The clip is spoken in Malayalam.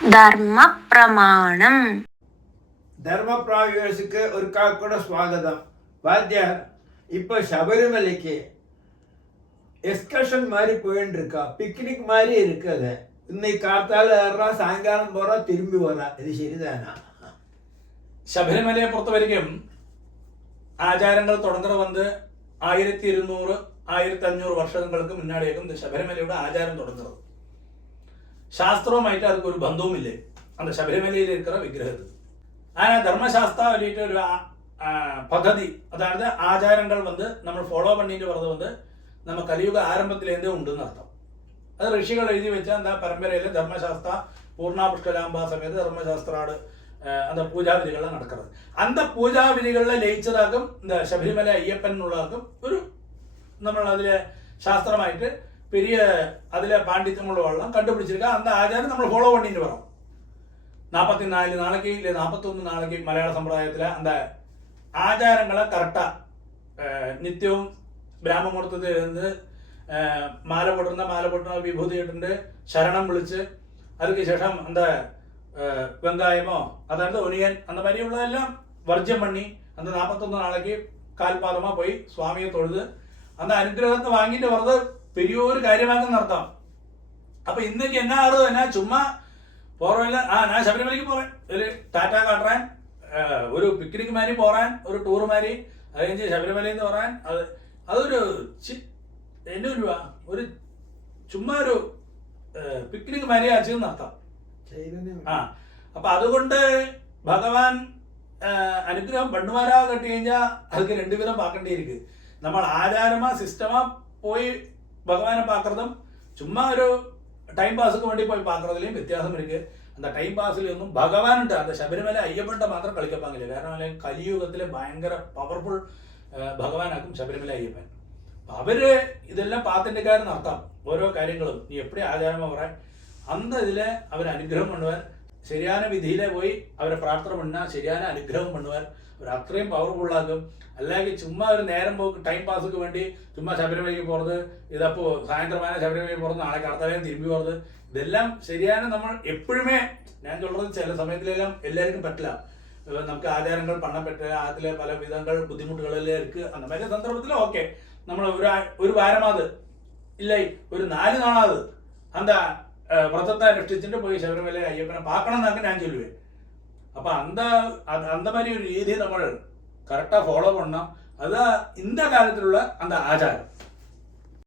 ധർമ്മ പ്രമാണം. ധർമ്മപ്രാവേഴ്സിക്ക് ഒരു കൂടെ സ്വാഗതം. വാദ്യാർ இப்போ ശബരിമലയ്ക്ക് எக்ஸ்கர்ஷன் மாதிரி போயின்னு இருக்கா, பிக்னிக் மாதிரி இருக்குது. இன்னைக்கு காத்தால ஏறா, சாயங்காலம் போறா, திரும்பி வரா. இது ശരിதானா? ശബരിമലയെ പുറത്തു വരികയും ആചാരങ്ങൾ തുടങ്ങുന്നത് വന്ന് 1200-1500 വർഷങ്ങൾക്ക് മുന്നാടിയേക്കും இந்த ശബരിമലയുടെ ആചാരം തുടങ്ങുന്നത്. சாஸ்திரமாயிட்டு அதுக்கு ஒரு பந்தவும் இல்லை. அந்த ശബരിമലയിൽ இருக்கிற விக்கிரகத்துக்கு ஆனால் தர்மசாஸ்திரா வெளியிட்ட ஒரு பദ്ധதி, அதாவது ஆச்சாரங்கள் வந்து நம்ம ஃபாலோ பண்ணிட்டு வரது வந்து நம்ம கலியுக ஆரம்பத்திலேருந்தே உண்டுன்னு அர்த்தம். அது ரிஷிகள் எழுதி வச்ச அந்த பரம்பரையில் தர்மசாஸ்திரா பூர்ணா புஷ்கலாம்பா சமேத தர்மசாஸ்திராடு அந்த பூஜா விதிகள்லாம் நடக்கிறது. அந்த பூஜா விதிகளில் லയിച്ചതാകും இந்த ശബരിമല ஐயப்பன் உள்ளதாகும் ஒரு നമ്മൾ അതിൽ ശാസ്ത്രമായിട്ട് பெரிய அதில் பாண்டித்யமுள்ளவெல்லாம் கண்டுபிடிச்சிருக்கா. அந்த ஆச்சாரம் நம்ம ஃபாலோ பண்ணிட்டு வரோம். 44 நாளைக்கு இல்லை 41 நாளைக்கு மலையாள சம்பிரதாயத்தில் அந்த ஆச்சாரங்களை கரெக்டாக நித்தியവും ബ്രാഹ്മമുഹൂർത്തത്തിൽ ഇருந்து മാല പൊട്ടുന്ന വിഭൂതി ഇട്ടുണ്ട് ശരണം വിളിച്ച് அதுக்கு ശേഷം அந்த வெங்காயமோ அதாவது ஒனியன் அந்த மாதிரி உள்ளதெல்லாம் வர்ஜம் பண்ணி அந்த 41 நாளைக்கு കാൽപാദமாக പോയി സ്വാമിയെ തൊഴുത് அந்த അനുഗ്രഹത്തെ വാങ്ങിയിട്ട് വന്നത് பெரியோரு കാര്യമാക്കുന്ന അർത്ഥം. அப்போ இன்னைக்கு என்ன ஆகுது, என்ன சும்மா போகிறவங்க நான் ശബരിമലയ്ക്ക് പോകാൻ ഒരു ടാറ്റ കാട്ടാൻ ഒരു പിക്നിക് മാതിരി പോകാൻ ഒരു ടൂർ മാതിരി അത് കഴിഞ്ഞ് ശബരിമലയിൽ നിന്ന് പറയാൻ അതൊരു എന്നെ ഒരു ചുമ്മാ ഒരു പിക്നിക് മാതിരി ആച്ചെന്ന് അർത്ഥം. അപ്പൊ അതുകൊണ്ട് ഭഗവാൻ അനുഗ്രഹം പണ്ടുമാരാ കെട്ടി കഴിഞ്ഞാൽ அதுக்கு 2 விதம் பார்ക്കേണ്ടിയിരിക്കും. നമ്മൾ ആചാരമാ സിസ്റ്റമാ പോയി ഭഗവാനെ பார்க்கறதும் ചുമ്മാ ഒരു ടൈം പാസ്ക്ക് വേണ്ടി പോയി பார்க்கறதுலயும் വ്യത്യാസം ഇരിക്കും. அந்த டைம் பாஸ்ல ஒன்றும் பகவான்ட்டு அந்த ശബരിമല അയ്യപ്പൻட்ட മാത്രം കളിക്കപ്പാങ്ങില്ല. കാരണം അല്ലെങ്കിൽ കലിയുഗത്തിലെ ഭയങ്കര പവർഫുൾ ഭഗവാനാക്കും ശബരിമല അയ്യപ്പൻ. അവര് ഇതെല്ലാം പാത്തിൻ്റെക്കാരെന്ന് അർത്ഥം. ഓരോ കാര്യങ്ങളും നീ എപ്പോഴും ആചാരമാ പറയാൻ അന്ന് ഇതിലെ അവർ അനുഗ്രഹം കൊണ്ടുവരാൻ ശരിയാന വിധിയിലെ പോയി അവരെ പ്രാർത്ഥന പണ്ണ ശരിയാന അനുഗ്രഹം കൊണ്ടുവരാൻ അവർ അത്രയും പവർഫുള്ളാക്കും. അല്ലെങ്കിൽ ചുമ്മാ ഒരു നേരം പോക്ക് ടൈം പാസ്ക്ക് വേണ്ടി ചുമ്മാ ശബരിമലയ്ക്ക് പോകുന്നത്, ഇതപ്പോൾ സായന്ത്രമായ ശബരിമലയ്ക്ക് പോകുന്നത്, നാളെ കർത്താലയം തിരുമ്പി പോകുന്നത്, ഇതെല്ലാം ശരിയാണ്. നമ്മൾ എപ്പോഴുമേ ഞാൻ ചൊല്ലുന്നത് ചില സമയത്തിലെല്ലാം എല്ലാവർക്കും പറ്റില്ല. നമുക്ക് ആചാരങ്ങൾ പണ്ണ പറ്റുക, അതിലെ പല വിധങ്ങൾ ബുദ്ധിമുട്ടുകളെല്ലാം ഇരിക്കുക. அந்த மாதிரி സന്ദർഭത്തിൽ ഓക്കെ നമ്മൾ ഒരു വാരമാത് ഇല്ല ഒരു 4 നാളാത് அந்த വ്രതത്തെ അനുഷ്ഠിച്ചിട്ട് പോയി ശബരിമല അയ്യപ്പനെ பார்க்கணும் എന്നൊക്കെ ഞാൻ ചൊല്ലുവേ. அப்போ அந்த மாதிரி ஒரு രീതി നമ്മൾ കറക്റ്റാக ഫോളോ பண்ணണം. അത് இந்த കാലത്തിലുള്ള அந்த ആചാരം.